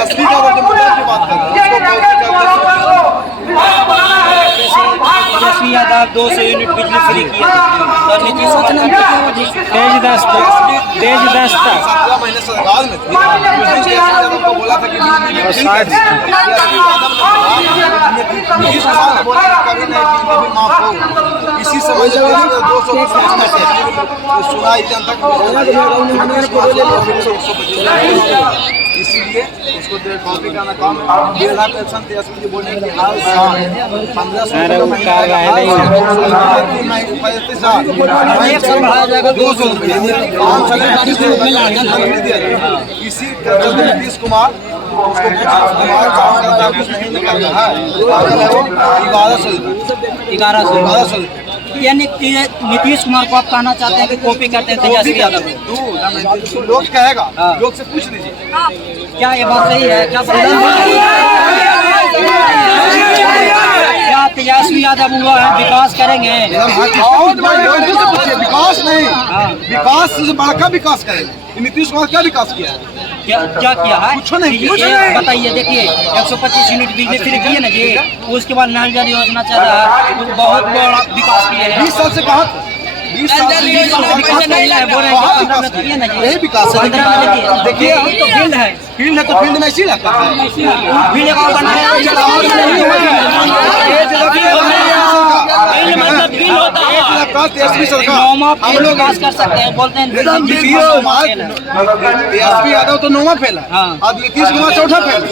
असली का जो मुद्दा की बात कर तेजस्वी यादव 200 यूनिट बिजली फ्री किया और नीतीश कुमार तेज 10 तक 17 महीने सरकार में थी। को बोला था कि इसी समय 200 सुनाई जनता इसीलिए उसको कॉपी करना काम बोलने के हाल 1500 इसी नीतीश कुमार कुछ नहीं निकल रहा है 1100 यानी नीतीश कुमार को आप कहना चाहते हैं कि कॉपी करते हैं तेजस्वी यादव लोग कहेगा लोग से पूछ लीजिए क्या ये बात सही है? क्या तेजस्वी यादव हुआ है विकास करेंगे? विकास नहीं, विकास से बड़का विकास करेंगे। नीतीश कुमार क्या विकास किया है? क्या किया है? कुछ नहीं बताइए। देखिए 125 यूनिट बिजली फ्री किए ना जी, उसके बाद नल जल योजना चल रहा है, बहुत बड़ा विकास किया है। 20 साल से कहा 20 साल से विकास नहीं है, बोल रहे हैं यही विकास है। देखिए तो फील्ड है तो फील्ड में इसी लगता है तेजस्वी सरकार हम लोग विकास कर सकते हैं, बोलते हैं तेजस्वी यादव तो नौवां फेल है, अब नीतीश कुमार चौथा फेल है।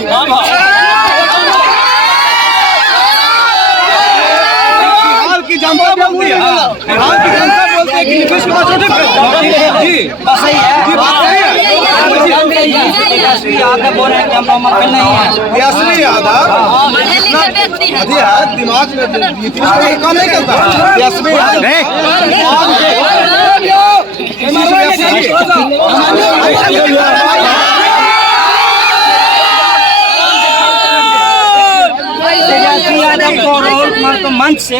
बिहार की जनता बोलती है, बिहार की जनता बोलती है कि नीतीश कुमार चौथे फेल जी बस सही है। तेजस्वी यादव बोल रहे हैं कि हम नौवां फेल नहीं है। तेजस्वी यादव दिमाग में नीतीश कुमार काम नहीं करता। तेजस्वी यादव राहुल कुमार को मंच से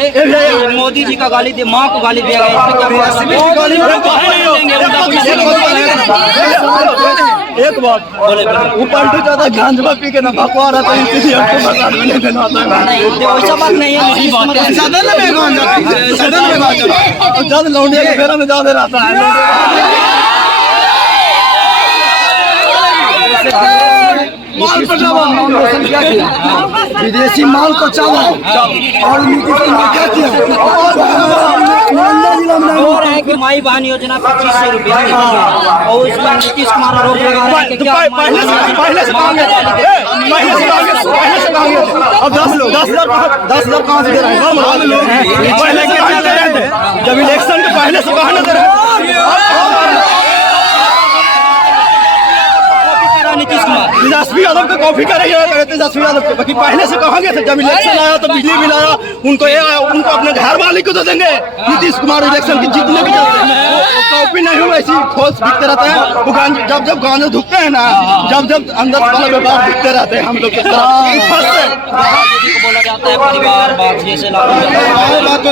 मोदी जी का गाली दे, माँ को गाली दिया गया। एक बात वो पलटू ज्यादा गांजा पी के ना भगवा रहा था, इसलिए हमको मकान में नहीं बनाता है। वैसा बात नहीं है, सदन में गांजा जब लौंडे के फेरा में ज्यादा रहता है। विदेशी माल को चाला और नीतीश कुमार क्या किया? कि माई बहन योजना 2500 रुपया और उसमें नीतीश कुमार आरोप लगा रहे हैं कि क्या पहले से अब 10,000 कहाँ से दे रहे हैं? पहले जब इलेक्शन के पहले से कहाँ दे रहे हैं? नीतीश कुमार तेजस्वी यादव को कॉपी करेंगे, तेजस्वी यादव को बाकी पहले से कहेंगे। जब इलेक्शन आया तो बिजली बिल आया, उनको उनको अपने घर वाले को दे देंगे। नीतीश कुमार इलेक्शन की जीतने की कॉपी नहीं हुआ, ऐसी खोज दिखते रहते हैं। जब गांजा धुकते हैं ना, जब अंदर वाले व्यवहार दिखते रहते हैं हम लोग के तरफ। बोला जाता है परिवारवाद, जैसे परिवारवाद तो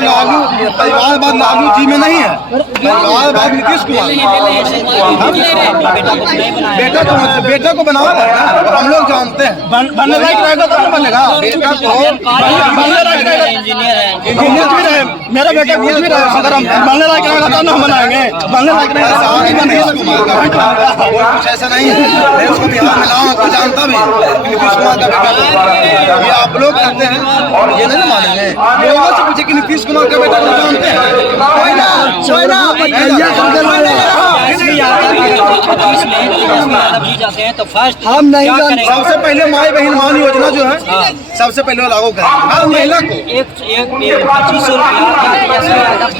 परिवारवाद लालू जी में नहीं है, परिवारवाद नीतीश कुमार। बेटा को बनाओ, हम लोग जानते हैं बनने लायक रहेगा तो नहीं बनेगा। बेटा को बनने लायक रहेगा, इंजीनियर भी रहे, मेरा बेटा कुछ भी रहे, अगर हम बनने लायक रहेगा तो हम बनाएंगे। बनने लायक रहेगा कुछ ऐसा नहीं है। उसको बिहार में लाओ तो जानता भी नीतीश कुमार का बेटा ये आप लोग कहते हैं, ये नहीं मानेंगे। लोगों से पूछे कि नीतीश कुमार का बेटा को जानते हैं? जाते हैं तो फर्स्ट हम नहीं जानते। सबसे पहले माई बहन मान योजना जो है सबसे पहले लागू करें हर महिला को। 2500 रुपया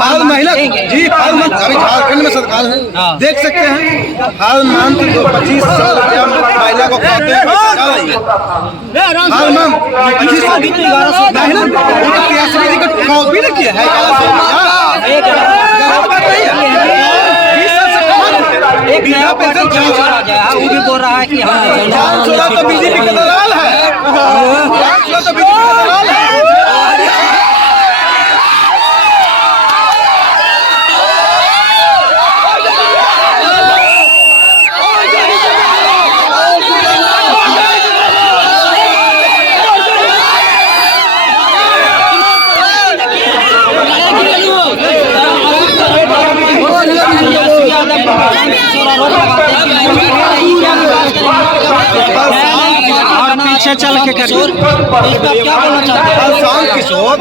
हर महिला जी, हर मंथ अभी झारखंड में सरकार है, देख सकते हैं हर मंथ 2500 रुपया महिला को खाते हैं। हर मंथ 2500 कॉपी नहीं किया है। एक नया पेंशन वो भी बोल रहा है कि हम तो बीजेपी का दलाल है। पीछे चल के कर, इस पर क्या बोलना चाहते हैं? प्रशांत किशोर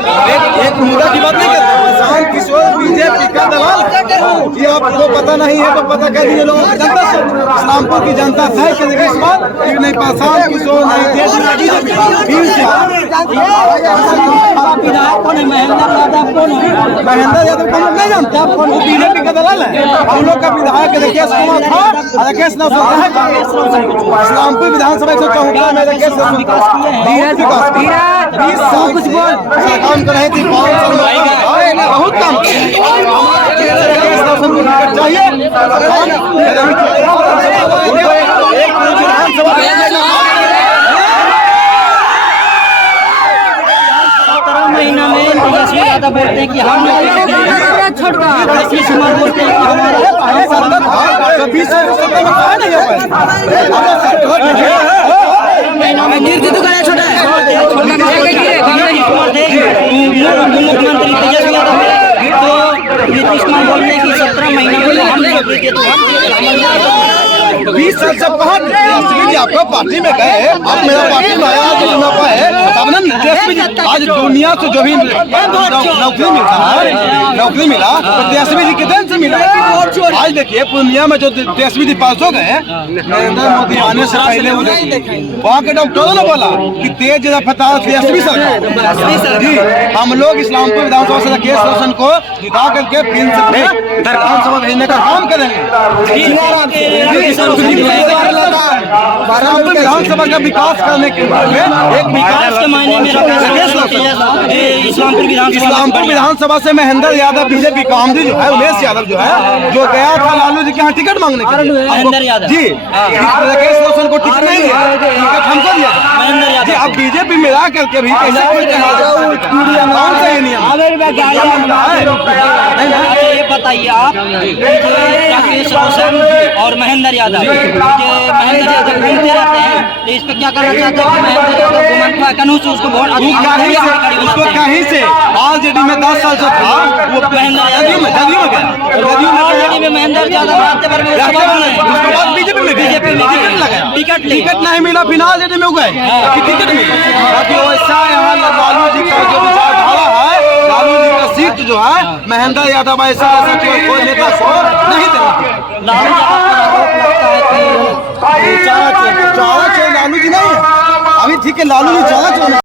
एक मुद्दा की बात नहीं करते। प्रशांत किशोर बीजेपी का दलाल, ये आपको पता नहीं है तो पता कर दीजिए लोगों की जनता से, इस्लामपुर की जनता से कि देखिए इस बात कि नहीं प्रशांत किशोर नहीं विधायक कौन है? महेंद्र यादव कौन है? महेंद्र यादव को हम लोग नहीं जानते, वो बीजेपी का दलाल है। हम लोग का विधायक राकेश कुमार था, राकेश नौसर है इस्लामपुर विधानसभा 164 में राकेश धीरज विकास 20 साल कुछ बोल काम कर रहे थे, 5 साल बहुत काम राकेश नौसर को टिकट चाहिए। एक विधानसभा महीना में तेजस्वी यादव बोलते हैं कि हम नीतीश कुमार बोलते हैं कि हमारे मुख्यमंत्री तेजस्वी यादव तो नीतीश कुमार बोलते हैं कि 17 महीना में हम 20 साल से बहुत तेजस्वी जी आपका पार्टी में गए, आप मेरा पार्टी में आया तो सुना पाए तब ना तेजस्वी जी आज दुनिया से जो भी नौकरी मिलता है, नौकरी मिला तो तेजस्वी जी के दिन से मिला। आज देखिए पूर्णिया में जो तेजस्वी जी पास हो गए, नरेंद्र मोदी आने से पहले वहाँ के डॉक्टरों ने बोला कि तेज रफ्तार तेजस्वी सरकार जी, हम लोग इस्लामपुर विधानसभा से राकेश रोशन को जिता करके विधानसभा भेजने का काम करेंगे। विधानसभा का विकास करने के लिए एक विकास के मायने में इस्लामपुर विधानसभा से महेंद्र यादव बीजेपी का आमदी जो है, उमेश यादव जो है, जो गया था लालू जी के यहाँ टिकट मांगने के लिए, महेंद्र यादव जी राकेश रोशन को टिकट नहीं दिया, टिकट हमको दिया महेंद्र यादव। अब बीजेपी मिला करके भी कैसे कौन सा ये नियम ये बताइए आप, राकेश रोशन और महेंद्र यादव घूमते रहते हैं, तो इस पे क्या करना चाहते हैं? महेंद्र यादव घूमता कानून से उसको बहुत उसको कहीं से आरजेडी में 10 साल से था, वो जदयू में आरजेडी में महेंद्र यादव आते बार में उसके बाद बीजेपी में टिकट लगाया, टिकट नहीं मिला, फिर आरजेडी में गए टिकट मिला। बाकी वैसा यहाँ लालू जी का जो विचारधारा है, लालू जी का सीट जो है महेंद्र यादव ऐसा कोई नेता को नहीं